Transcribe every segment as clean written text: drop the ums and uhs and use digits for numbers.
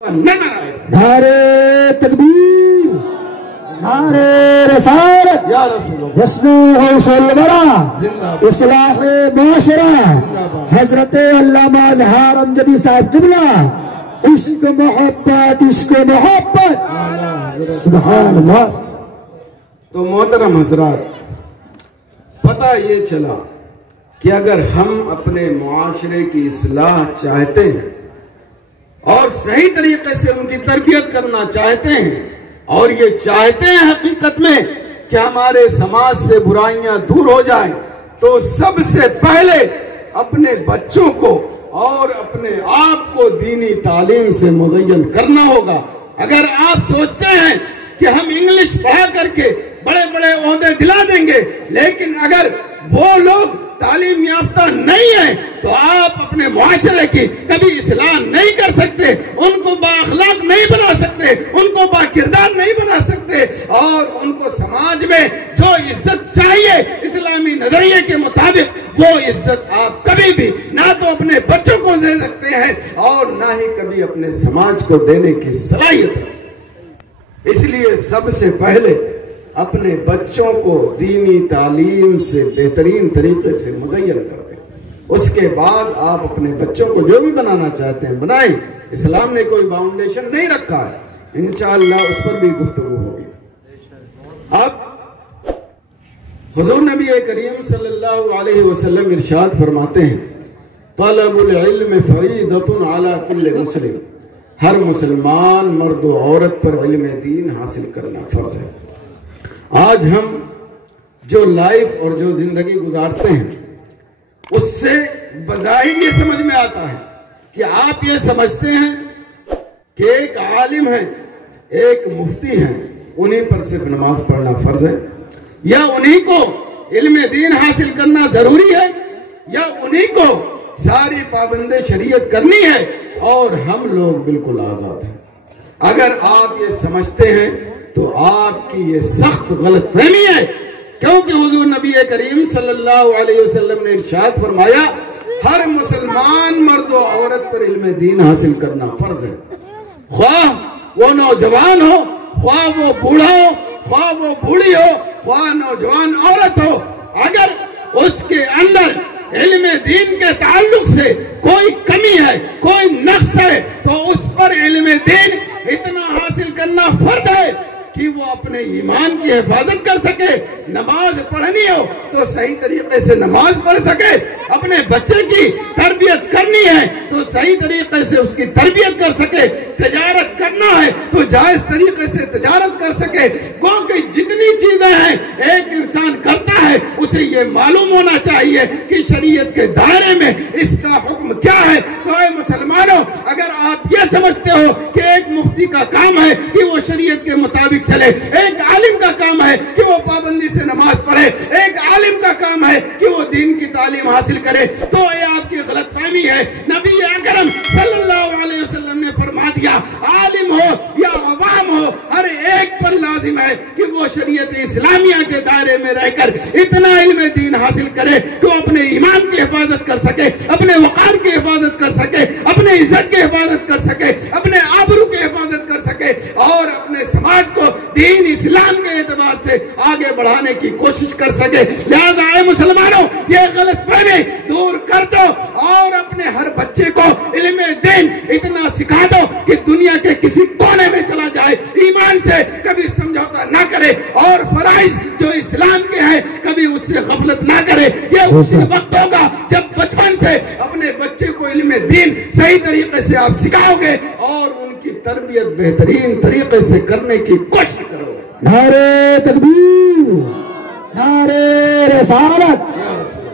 نعرے تکبیر، نعرے رسالت، جشن حوصل ورا، اصلاح معاشرہ، حضرت علامہ اظہار امجدی صاحب قبلہ، عشق محبت، عشق محبت، سبحان اللہ۔ تو محترم حضرات، پتہ یہ چلا کہ اگر ہم اپنے معاشرے کی اصلاح چاہتے ہیں اور صحیح طریقے سے ان کی تربیت کرنا چاہتے ہیں اور یہ چاہتے ہیں حقیقت میں کہ ہمارے سماج سے برائیاں دور ہو جائیں، تو سب سے پہلے اپنے بچوں کو اور اپنے آپ کو دینی تعلیم سے مزین کرنا ہوگا۔ اگر آپ سوچتے ہیں کہ ہم انگلش پڑھا کر کے بڑے بڑے عہدے دلا دیں گے، لیکن اگر وہ لوگ تعلیم یافتہ نہیں ہیں تو آپ اپنے معاشرے کی کبھی اصلاح نہیں کر سکتے، ان کو با اخلاق نہیں بنا سکتے، ان کو با کردار نہیں بنا سکتے، اور ان کو سماج میں جو عزت چاہیے اسلامی نظریے کے مطابق وہ عزت آپ کبھی بھی نہ تو اپنے بچوں کو دے سکتے ہیں اور نہ ہی کبھی اپنے سماج کو دینے کی صلاحیت ہے۔ اس لیے سب سے پہلے اپنے بچوں کو دینی تعلیم سے بہترین طریقے سے مزین کر دیں، اس کے بعد آپ اپنے بچوں کو جو بھی بنانا چاہتے ہیں بنائیں۔ اسلام نے کوئی باؤنڈیشن نہیں رکھا ہے، انشاءاللہ اس پر بھی گفتگو ہوگی۔ اب حضور نبی کریم صلی اللہ علیہ وسلم ارشاد فرماتے ہیں، طلب العلم فریضۃ علی کل مسلم، ہر مسلمان مرد و عورت پر علم دین حاصل کرنا فرض ہے۔ آج ہم جو لائف اور جو زندگی گزارتے ہیں اس سے بظاہر یہ سمجھ میں آتا ہے کہ آپ یہ سمجھتے ہیں کہ ایک عالم ہے، ایک مفتی ہے، انہیں پر صرف نماز پڑھنا فرض ہے، یا انہیں کو علم دین حاصل کرنا ضروری ہے، یا انہیں کو ساری پابند شریعت کرنی ہے اور ہم لوگ بالکل آزاد ہیں۔ اگر آپ یہ سمجھتے ہیں تو آپ کی یہ سخت غلط فہمی ہے، کیونکہ حضور نبی کریم صلی اللہ علیہ وسلم نے ارشاد فرمایا ہر مسلمان مرد و عورت پر علم دین حاصل کرنا فرض ہے، خواہ وہ نوجوان ہو، خواہ وہ بوڑھا ہو، خواہ وہ بوڑھی ہو، خواہ نوجوان عورت ہو، اگر اس کے اندر علم دین کے تعلق سے کوئی کمی ہے، کوئی نقص ہے، تو اس پر علم دین اتنا حاصل کرنا فرض ہے کہ وہ اپنے ایمان کی حفاظت کر سکے، نماز پڑھنی ہو تو صحیح طریقے سے نماز پڑھ سکے، اپنے بچے کی تربیت کرنی ہے تو صحیح طریقے سے اس کی تربیت کر سکے، تجارت کرنا ہے تو جائز طریقے سے تجارت کر سکے۔ کیونکہ جتنی چیزیں ہیں ایک انسان کرتا ہے اسے یہ معلوم ہونا چاہیے کہ شریعت کے دائرے میں اس کا حکم کیا ہے۔ تو اے مسلمانوں، اگر آپ یہ سمجھتے ہو کہ ایک مفتی کا کام ہے کہ وہ شریعت کے مطابق چلے، ایک عالم کا کام ہے کہ وہ پابندی سے نماز پڑھے، ایک عالم کا کام ہے کہ وہ دین کی تعلیم حاصل کرے، تو یہ آپ کی غلط فہمی ہے۔ نبی اکرم صلی اللہ علیہ وسلم نے فرما دیا عالم ہو یا عوام ہو ہر ایک پر لازم ہے کہ وہ شریعت اسلامیہ کے دائرے میں رہ کر اتنا علم دین حاصل کرے کہ وہ اپنے ایمان کی حفاظت کر سکے، اپنے وقار کی حفاظت کر سکے، اپنے عزت کی حفاظت کر سکے، اپنے آبرو کی حفاظت کر سکے اور اپنے سماج کو دین اسلام کے اعتبار سے آگے بڑھانے کی کوشش کر سکے۔ لہذا اے مسلمانوں، یہ غلط فہمی دور کر دو اور اپنے ہر بچے کو علم دین اتنا سکھا دو کہ دنیا کے کسی کونے میں چلا جائے ایمان سے کبھی سمجھوتا نہ کرے، اور فرائض جو اسلام کے ہیں کبھی اس سے غفلت نہ کرے۔ یہ اسی وقت ہوگا جب بچپن سے اپنے بچے کو علم دین صحیح طریقے سے آپ سکھاؤ گے اور ان کی تربیت بہترین طریقے سے کرنے کی کوشش کرو گے۔ نعرے تکبیر، نعرے رسالت،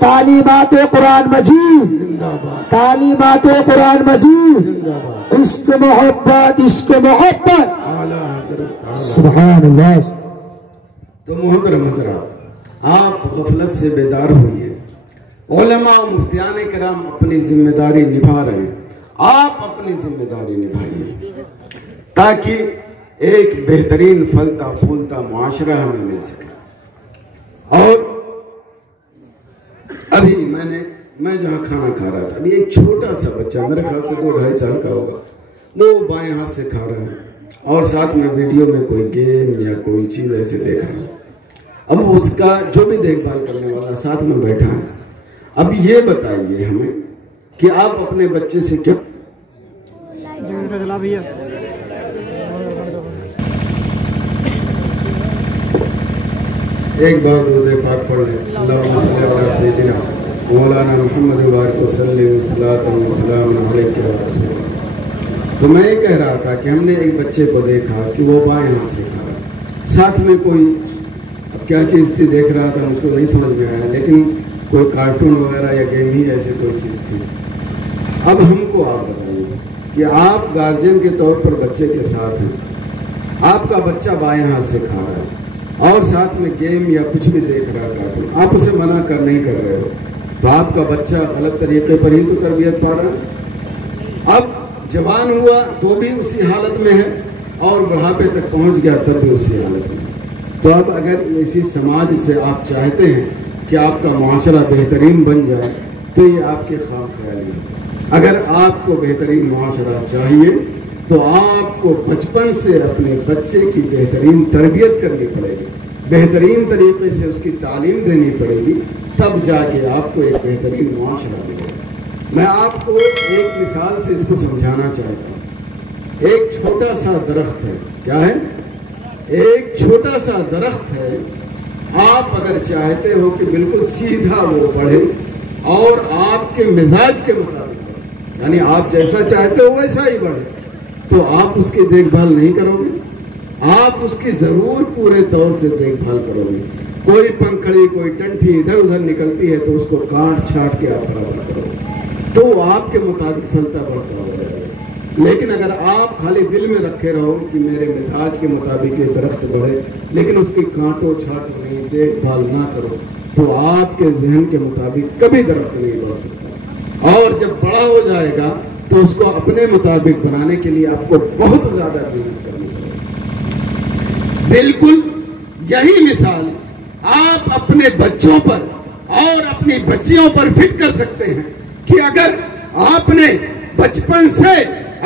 تعلیمات قرآن مجید، تعلیمات قرآن مجید، عشق محبت، عشق محبت، سبحان اللہ۔ تو محترم حضرات، آپ غفلت سے بیدار ہوئیے، علماء مفتیان کرام اپنی ذمہ داری نبھا رہے ہیں، آپ اپنی ذمہ داری نبھائیے تاکہ ایک بہترین پھلتا پھولتا معاشرہ ہمیں مل سکے۔ اور ابھی میں جہاں کھانا کھا رہا تھا، ابھی ایک چھوٹا سا بچہ، میرے خیال سے 2-2.5 سال کا ہوگا، وہ بائیں ہاتھ سے کھا رہا ہے اور ساتھ میں ویڈیو میں کوئی گیم یا کوئی چیز ایسے دیکھ رہا ہے. اب اس کا جو بھی دیکھ بھال کرنے والا ساتھ میں بیٹھا ہے. اب یہ بتائیے ہمیں کہ آپ اپنے بچے سے کیا ایک بار درود پاک پڑھ لیں. اللہم صلی علی سیدنا مولانا محمد وبارک وسلم صلاۃ و سلام علیک یا رسول اللہ. تو میں یہ کہہ رہا تھا کہ ہم نے ایک بچے کو دیکھا کہ وہ بائیں ہاتھ سے کھا رہا, ساتھ میں کوئی اب کیا چیز تھی دیکھ رہا تھا, مجھ کو نہیں سمجھ میں آیا, لیکن کوئی کارٹون وغیرہ یا گیم ہی ایسی کوئی چیز تھی. اب ہم کو آپ بتائیے کہ آپ گارجین کے طور پر بچے کے ساتھ ہیں, آپ کا بچہ بائیں ہاتھ سے کھا رہا ہے اور ساتھ میں گیم یا کچھ بھی دیکھ رہا ہے کارٹون, آپ اسے منع نہیں کر رہے ہو, تو آپ کا بچہ غلط طریقے پر ہی تو تربیت پا رہا ہے. اب جوان ہوا تو بھی اسی حالت میں ہے اور بڑھاپے تک پہنچ گیا تب بھی اسی حالت میں. تو اب اگر اسی سماج سے آپ چاہتے ہیں کہ آپ کا معاشرہ بہترین بن جائے تو یہ آپ کے خواب خیالی ہے. اگر آپ کو بہترین معاشرہ چاہیے تو آپ کو بچپن سے اپنے بچے کی بہترین تربیت کرنی پڑے گی, بہترین طریقے سے اس کی تعلیم دینی پڑے گی, تب جا کے آپ کو ایک بہترین معاشرہ ملے گا. میں آپ کو ایک مثال سے اس کو سمجھانا چاہتا ہوں. ایک چھوٹا سا درخت ہے, کیا ہے؟ ایک چھوٹا سا درخت ہے. آپ اگر چاہتے ہو کہ بالکل سیدھا وہ بڑھے اور آپ کے مزاج کے مطابق بڑھے, یعنی آپ جیسا چاہتے ہو ویسا ہی بڑھے, تو آپ اس کی دیکھ بھال نہیں کرو گے, آپ اس کی ضرور پورے طور سے دیکھ بھال کرو گے. کوئی پنکھڑی کوئی ٹنٹھی ادھر ادھر نکلتی ہے تو اس کو کاٹ چھاٹ کے آپ برابر کرو گے, تو وہ آپ کے مطابق پھلتا بڑھتا ہو جائے گا. لیکن اگر آپ خالی دل میں رکھے رہو کہ میرے مزاج کے مطابق یہ درخت بڑھے لیکن اس کی کانٹو چھاٹو نہیں, دیکھ بھال نہ کرو, تو آپ کے ذہن کے مطابق کبھی درخت نہیں بڑھ سکتا. اور جب بڑا ہو جائے گا تو اس کو اپنے مطابق بنانے کے لیے آپ کو بہت زیادہ محنت کرنی پڑے گی. بالکل یہی مثال آپ اپنے بچوں پر اور اپنی بچیوں پر فٹ کر سکتے ہیں کہ اگر آپ نے بچپن سے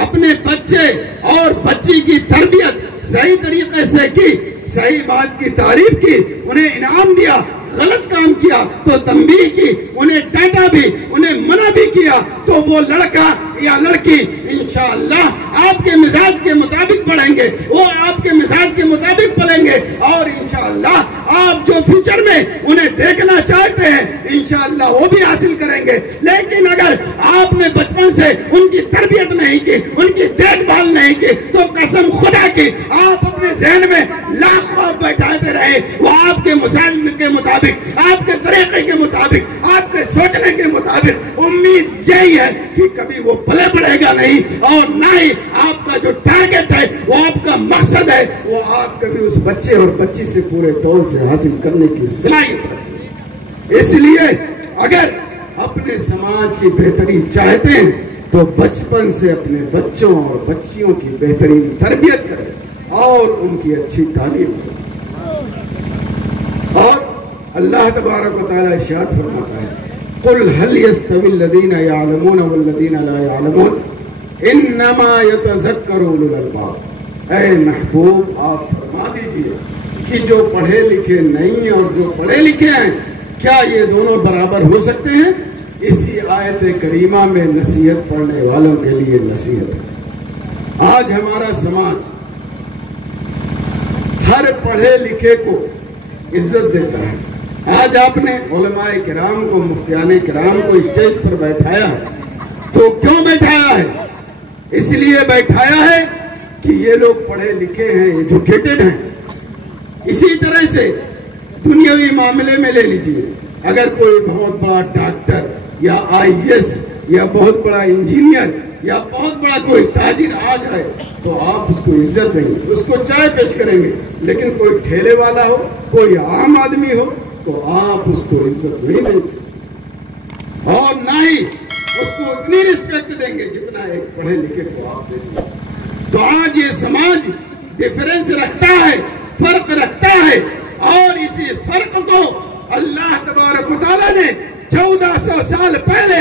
اپنے بچے اور بچی کی تربیت صحیح طریقے سے کی, صحیح بات کی تعریف کی, انہیں انعام دیا, غلط کام کیا تو تنبیہ کی, انہیں ڈانٹا بھی, انہیں منع بھی کیا, تو وہ لڑکا یا لڑکی انشاءاللہ آپ کے مزاج کے مطابق پڑھیں گے, وہ آپ کے مزاج کے مطابق پڑھیں گے, اور انشاءاللہ آپ جو فیوچر میں انہیں دیکھنا چاہتے ہیں انشاءاللہ وہ بھی حاصل کریں گے. لیکن اگر آپ نے بچپن سے ان کی تربیت نہیں کی, ان کی دیکھ بھال نہیں کی, تو قسم خدا کی آپ اپنے ذہن میں لاکھ خواب بیٹھاتے رہے, وہ آپ کے مسائل کے مطابق, آپ کے طریقے کے مطابق, آپ کے سوچنے کے مطابق, امید یہی ہے کہ کبھی وہ پلے پڑے گا نہیں, اور نہ ہی آپ کا جو ٹارگٹ ہے, وہ آپ کا مقصد ہے, وہ آپ کبھی اس بچے اور بچی سے پورے طور سے حاصل کرنے کی صلاحیت رکھتے ہیں. اس لیے اگر اپنے سماج کی بہتری چاہتے ہیں تو بچپن سے اپنے بچوں اور بچیوں کی بہترین تربیت کریں اور ان کی اچھی تعلیم کریں. اور اللہ تبارک و تعالی ارشاد فرماتا ہے, قل هل يستوي الذين يعلمون والذين لا يعلمون انما يتذكر اولو الالباب. اے محبوب آپ فرما دیجئے کہ جو پڑھے لکھے نہیں ہیں اور جو پڑھے لکھے ہیں, کیا یہ دونوں برابر ہو سکتے ہیں؟ اسی آیت کریمہ میں نصیحت پڑھنے والوں کے لیے نصیحت ہے. آج ہمارا سماج ہر پڑھے لکھے کو عزت دیتا ہے. آج آپ نے علماء کرام کو, مفتیان کرام کو اسٹیج پر بیٹھایا ہے, تو کیوں بیٹھایا ہے؟ اس لیے بیٹھایا ہے کہ یہ لوگ پڑھے لکھے ہیں, ایجوکیٹڈ ہیں. اسی طرح سے دنیاوی معاملے میں لے لیجئے, اگر کوئی بہت بڑا ڈاکٹر یا IAS یا بہت بڑا انجینئر یا بہت بڑا کوئی تاجر آ جائے تو آپ اس کو عزت دیں گے, اس کو چائے پیش کریں گے. لیکن کوئی ٹھیلے والا ہو, کوئی عام آدمی ہو, تو آپ اس کو عزت نہیں دیں گے اور نہ ہی اس کو اتنی رسپیکٹ دیں گے جتنا ایک پڑھے لکھے کو آپ دیتے ہیں. تو آج یہ سماج ڈیفرنس رکھتا ہے, فرق رکھتا ہے, اور اسی فرق کو اللہ تبارک و تعالیٰ نے 1400 سال پہلے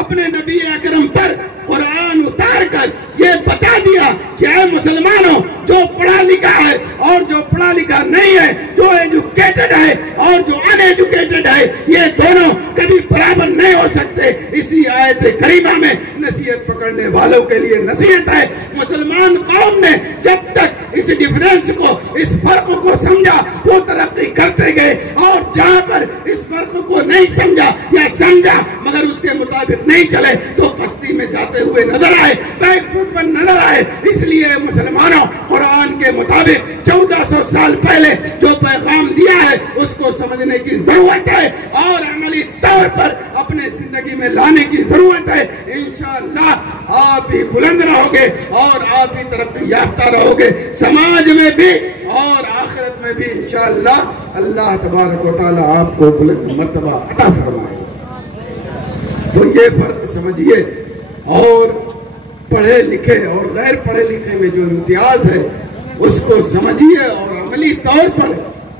اپنے نبی اکرم پر قرآن اتار کر یہ بتا دیا کہ اے مسلمانوں، جو پڑھا لکھا ہے اور جو پڑھا لکھا نہیں ہے، جو ایجوکیٹڈ ہے اور جو ان ایجوکیٹڈ ہے، یہ دونوں کبھی برابر نہیں ہو سکتے۔ اسی آیت کریمہ میں نصیحت پکڑنے والوں کے لیے نصیحت ہے۔ مسلمان قوم نے جب تک اس ڈیفرنس کو، اس فرق کو سمجھا، وہ ترقی کرتے گئے، اور جہاں پر اس فرق کو نہیں سمجھا یا سمجھا مگر اس کے مطابق نہیں چلے تو پستی میں جاتے ہوئے نظر آئے، بیک فٹ پر نظر آئے۔ اس لیے مسلمانوں، قرآن کے مطابق 1400 سال پہلے جو پیغام دیا ہے اس کو سمجھنے کی ضرورت ہے اور عملی طور پر اپنے زندگی میں لانے کی ضرورت ہے۔ انشاءاللہ آپ ہی بلند رہو گے اور آپ ہی ترقی یافتہ رہو گے، سماج میں بھی اور آخرت میں بھی انشاءاللہ۔ اللہ تبارک و تعالی آپ کو بلند مرتبہ عطا فرمائے۔ تو یہ فرق سمجھیے، اور پڑھے لکھے اور غیر پڑھے لکھے میں جو امتیاز ہے اس کو سمجھیے اور عملی طور پر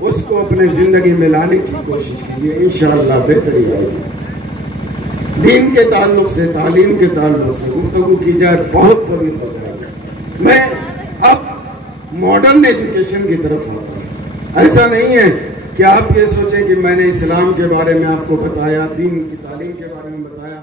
اس کو اپنے زندگی میں لانے کی کوشش کیجیے، انشاءاللہ بہتری آئے گی۔ دین کے تعلق سے، تعلیم کے تعلق سے گفتگو کی جائے بہت طویل ہو جائے گی۔ میں اب ماڈرن ایجوکیشن کی طرف آتا ہوں۔ ایسا نہیں ہے کہ آپ یہ سوچیں کہ میں نے اسلام کے بارے میں آپ کو بتایا، دین کی تعلیم کے بارے میں بتایا